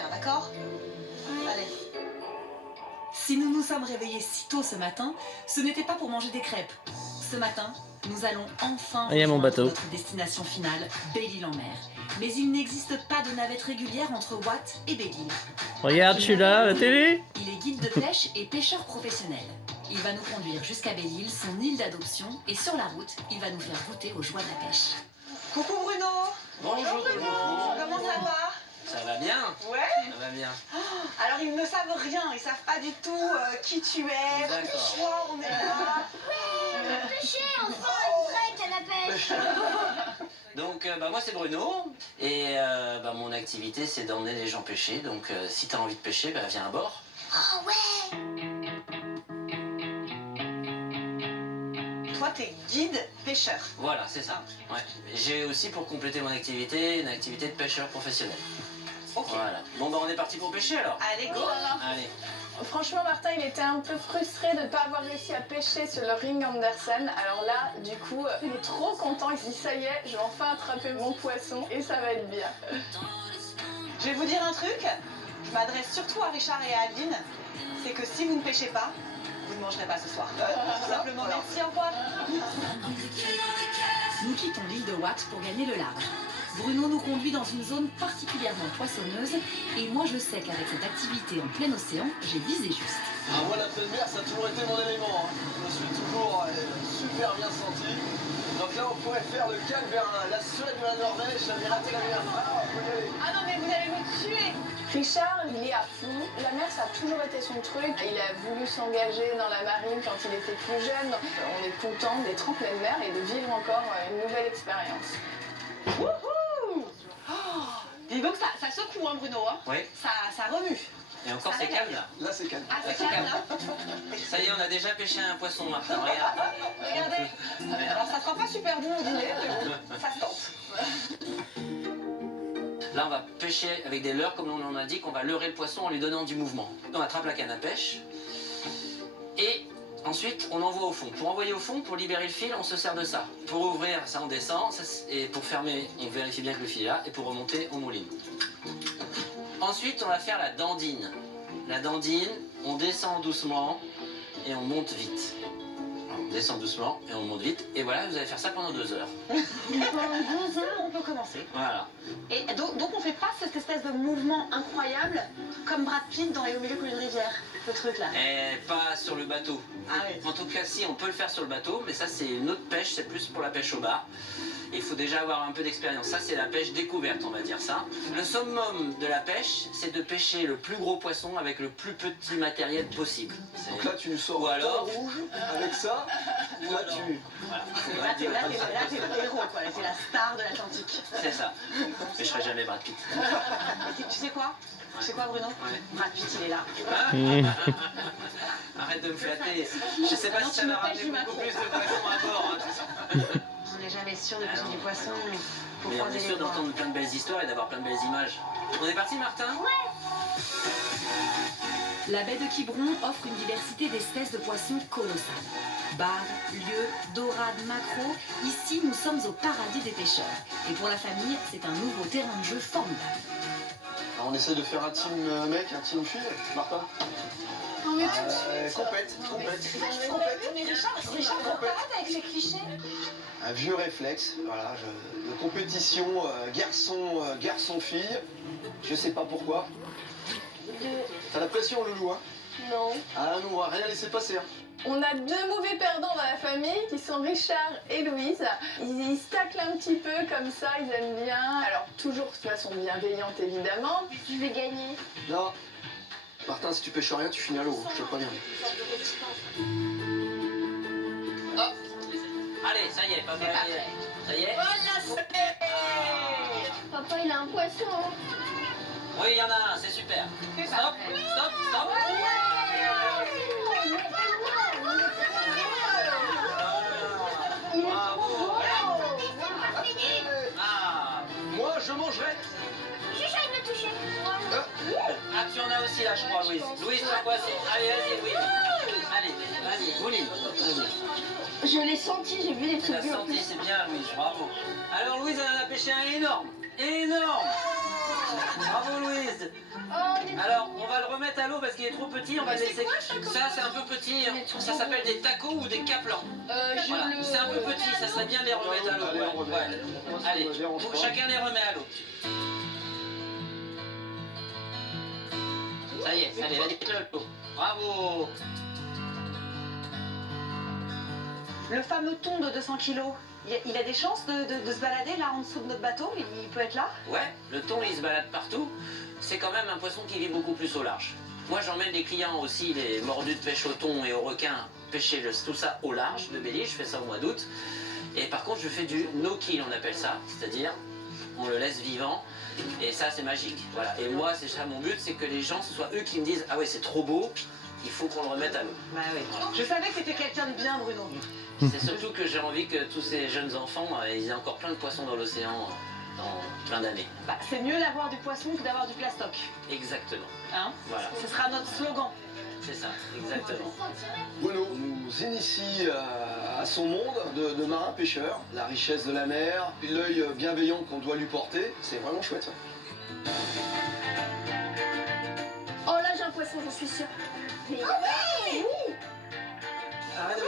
faire, d'accord? Allez. Si nous nous sommes réveillés si tôt ce matin, ce n'était pas pour manger des crêpes. Ce matin, nous allons enfin rejoindre notre destination finale, Belle-Île-en-Mer. Mais il n'existe pas de navette régulière entre Watt et Belle-Île. Regarde, je suis là, la télé. Il est guide de pêche et pêcheur professionnel. Il va nous conduire jusqu'à Belle-Île, son île d'adoption, et sur la route, il va nous faire goûter aux joies de la pêche. Coucou Bruno. Bonjour tout le monde. Comment ça va? Ça va bien? Ouais. Ça va bien. Alors ils ne savent rien, ils savent pas du tout qui tu es. D'accord. Pourquoi on est là? Pêcher, enfin, une vraie canne à pêche. Donc moi c'est Bruno et mon activité c'est d'emmener les gens pêcher. Donc si tu as envie de pêcher, viens à bord. Oh ouais. Toi t'es guide pêcheur. Voilà, c'est ça. Ouais. J'ai aussi pour compléter mon activité, une activité de pêcheur professionnel. Ok. Voilà. Bon on est parti pour pêcher alors. Allez go. Allez. Franchement, Martin, il était un peu frustré de ne pas avoir réussi à pêcher sur le ring Andersen. Alors là, du coup, il est trop content. Il se dit, ça y est, je vais enfin attraper mon poisson et ça va être bien. Je vais vous dire un truc. Je m'adresse surtout à Richard et à Adeline. C'est que si vous ne pêchez pas, vous ne mangerez pas ce soir. Tout simplement, merci, au revoir. Nous quittons l'île de Watt pour gagner le large. Bruno nous conduit dans une zone particulièrement poissonneuse et moi je sais qu'avec cette activité en plein océan, j'ai visé juste. Ah, moi la pleine mer ça a toujours été mon élément, hein. Je me suis toujours super bien senti. Donc là on pourrait faire le calme vers la Suède ou la Norvège, j'avais raté la mer. Ah, faut y aller. Ah non, mais vous allez me tuer! Richard, il est à fond. La mer, ça a toujours été son truc. Il a voulu s'engager dans la marine quand il était plus jeune. On est content d'être en pleine mer et de vivre encore une nouvelle expérience. Wouhou! Dis donc ça secoue, hein, Bruno. Hein. Oui. Ça remue. Et encore Ça c'est va, calme là. Là c'est calme. Ah, c'est calme, là. Ça y est, on a déjà pêché un poisson, Martin. Regarde. Regardez. Alors ça sera pas super bon au dîner, mais bon, ça se tente. Là, on va pêcher avec des leurres, comme on en a dit, qu'on va leurrer le poisson en lui donnant du mouvement. On attrape la canne à pêche et ensuite on envoie au fond. Pour envoyer au fond, pour libérer le fil, on se sert de ça. Pour ouvrir, ça on descend, et pour fermer, on vérifie bien que le fil est là, et pour remonter, on mouline. Ensuite, on va faire la dandine. La dandine, on descend doucement et on monte vite. On descend doucement et on monte vite. Et voilà, vous allez faire ça pendant 2 heures. Pendant 2 heures, on peut commencer. Voilà. Et donc on fait pas cette espèce de mouvement incroyable comme Brad Pitt dans Les Au milieu d'une rivière, le truc là. Et pas sur le bateau. Ah oui. En tout cas, si, on peut le faire sur le bateau, mais ça, c'est une autre pêche, c'est plus pour la pêche au bar. Il faut déjà avoir un peu d'expérience. Ça, c'est la pêche découverte, on va dire ça. Le summum de la pêche, c'est de pêcher le plus gros poisson avec le plus petit matériel possible. Donc là tu nous sors Ou un alors- thon rouge avec ça. Ou Là alors- tu. Voilà. Là, t'es le héros, quoi. T'es la star de l'Atlantique. C'est ça. Mais je serai jamais Brad Pitt. Et tu sais quoi? Tu sais quoi, Bruno? Ouais. Brad Pitt, il est là. Arrête de me flatter. Je sais pas Non, si ça tu me va ramener pêches du beaucoup maquereau. plus de poissons à bord. Hein, tu sais. On n'est jamais sûr de pêcher du poisson. Faut Mais on croiser est les sûr doigts. d'entendre plein de belles histoires et d'avoir plein de belles images. On est parti, Martin? La baie de Quiberon offre une diversité d'espèces de poissons colossales. Barres, lieux, dorades, maquereaux, ici nous sommes au paradis des pêcheurs. Et pour la famille, c'est un nouveau terrain de jeu formidable. Alors, on essaie de faire un team mec, un team fille, Martin. Compète. Mais Richard, arrête avec ces clichés. Un vieux réflexe, voilà, de compétition garçon-fille. Je sais pas pourquoi. T'as la pression, Loulou, hein? Non. Ah non, on va rien laisser passer. Hein. On a 2 mauvais perdants dans la famille qui sont Richard et Louise. Ils se taclent un petit peu comme ça, ils aiment bien. Alors toujours de façon bienveillante évidemment. Je vais gagner. Non. Martin, si tu pêches rien, tu finis à l'eau, hein, je te préviens. Allez, ça y est, pas mal. Ça y est? Papa, il a un poisson. Hein. Oui, il y en a un, c'est super. Stop, stop, stop. Bravo. Ah, Moi, je mangerai. Je suis chaud de me toucher. ah, tu en as aussi là, je crois, Louise. Louise, tu as poisson. Allez, vas-y, Louise. Allez, vas-y, Mouline. Vas-y. Je l'ai senti, j'ai vu les Tu l'as trucs. senti, c'est bien, Louise, bravo. Alors, Louise, elle en a pêché un énorme. Énorme. Bravo, Louise. Oh, l'eau parce qu'il est trop petit, on va le laisser. Ça, c'est un peu petit, ça s'appelle des tacos ou des caplans. Voilà. C'est un peu petit, ça serait bien de les remettre à l'eau. Allez, chacun les remet à l'eau. Ça y est, allez, vas-y, l'eau. Bravo. Le fameux thon de 200 kilos, il a des chances de se balader là en dessous de notre bateau? Il peut être là? Ouais, le thon il se balade partout. C'est quand même un poisson qui vit beaucoup plus au large. Moi j'emmène des clients aussi, les mordus de pêche au thon et au requin, pêcher tout ça au large de Belle-Île, je fais ça au mois d'août. Et par contre je fais du no-kill, on appelle ça, c'est-à-dire on le laisse vivant. Et ça c'est magique, voilà. Et moi c'est ça mon but, c'est que les gens, ce soit eux qui me disent ah ouais c'est trop beau, il faut qu'on le remette à l'eau. Bah oui. Voilà. Je savais que c'était quelqu'un de bien, Bruno. C'est surtout que j'ai envie que tous ces jeunes enfants, ils aient encore plein de poissons dans l'océan dans plein d'années. Bah, c'est mieux d'avoir du poisson que d'avoir du plastoc. Exactement. Hein? Voilà. Ce sera notre slogan. C'est ça, exactement. Bruno nous initie à son monde de marin pêcheur, la richesse de la mer, l'œil bienveillant qu'on doit lui porter, c'est vraiment chouette. Ouais. Oh là, j'ai un poisson, je suis sûre. Mais... oui. Ah, oui.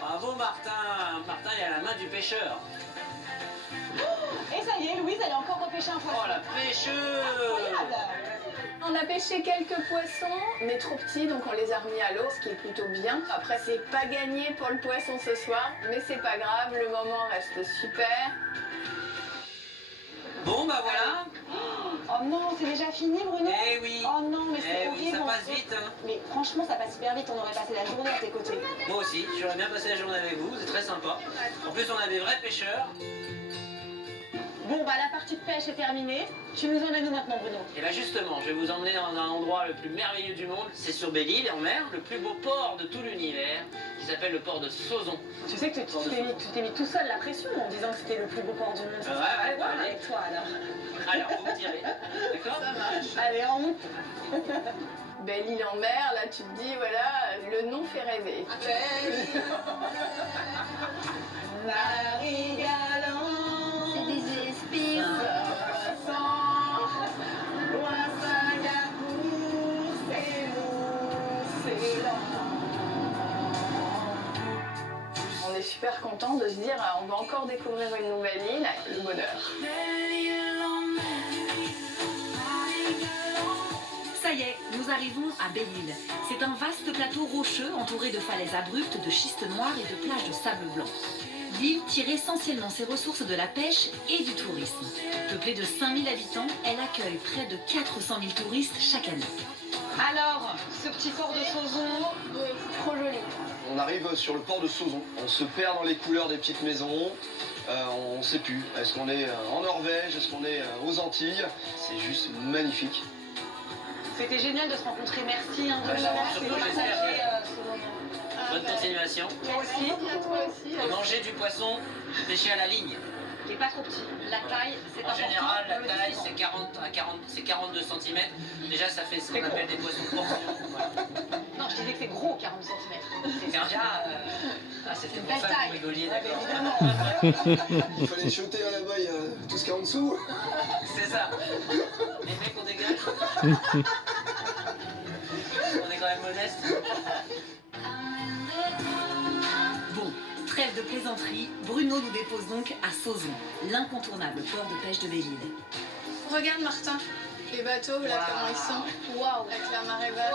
Bravo Martin. Martin il a la main du pêcheur. Et ça y est, Louise, elle a encore repêché un poisson. Oh la pêcheuse. Incroyable. On a pêché quelques poissons, mais trop petits, donc on les a remis à l'eau, ce qui est plutôt bien. Après, c'est pas gagné pour le poisson ce soir, mais c'est pas grave, le moment reste super. Bon bah voilà. Oh non, c'est déjà fini, Bruno? Eh oui. Oh non, mais c'est Eh oui, horrible. ça passe vite. Hein. Mais franchement, ça passe hyper vite, on aurait passé la journée à tes côtés. Moi aussi, j'aurais bien passé la journée avec vous, c'est très sympa. En plus, on a des vrais pêcheurs. Bon, bah la partie de pêche est terminée. Tu nous emmènes où maintenant, Bruno? Et bien justement, je vais vous emmener dans un endroit le plus merveilleux du monde. C'est sur Belle-Île, en mer, le plus beau port de tout l'univers, qui s'appelle le port de Sauzon. Tu sais que tu t'es mis tout seul la pression en disant que c'était le plus beau port du monde. Ouais, Allez, voir allez. avec toi alors. Alors, vous me direz, d'accord? Ça marche. Allez, en route. Belle-Île en mer, là tu te dis, voilà, le nom fait rêver. Marie Galant. C'est désespérant. Loin Singapour, c'est l'océan. On est super content de se dire, on va encore découvrir une nouvelle île, le bonheur. Ça y est, nous arrivons à Belle-Île. C'est un vaste plateau rocheux entouré de falaises abruptes, de schistes noirs et de plages de sable blanc. L'île tire essentiellement ses ressources de la pêche et du tourisme. Peuplée de 5000 habitants, elle accueille près de 400 000 touristes chaque année. Alors, ce petit port de Sauzon, Trop joli. On arrive sur le port de Sauzon, on se perd dans les couleurs des petites maisons, on ne sait plus, est-ce qu'on est en Norvège, est-ce qu'on est aux Antilles, c'est juste magnifique. c'était génial de se rencontrer. Merci hein, de Ouais, nous avoir surtout, fait j'espère partager que- ce moment. Bonne continuation. Toi aussi, À toi aussi. Et mangez du poisson pêché à la ligne. qui est pas trop petit. La taille, c'est En important. général, on la le dit taille, souvent. c'est 42 cm. Déjà, ça fait ce C'est qu'on appelle des poissons portions. Voilà. Non, je disais que c'est gros, 40 cm. C'est déjà... c'était une pour belle ça que taille. vous rigoliez, Ouais, mais d'accord. évidemment. Il fallait shooter à la baille tout ce qu'il y a en dessous. C'est ça. Les mecs, on dégage. On est quand même modeste. Bon, trêve de plaisanterie, Bruno nous dépose donc à Sauzon, l'incontournable port de pêche de Belle-Île. Regarde Martin, les bateaux, là Wow. comment ils sont. Waouh. Avec la marée basse.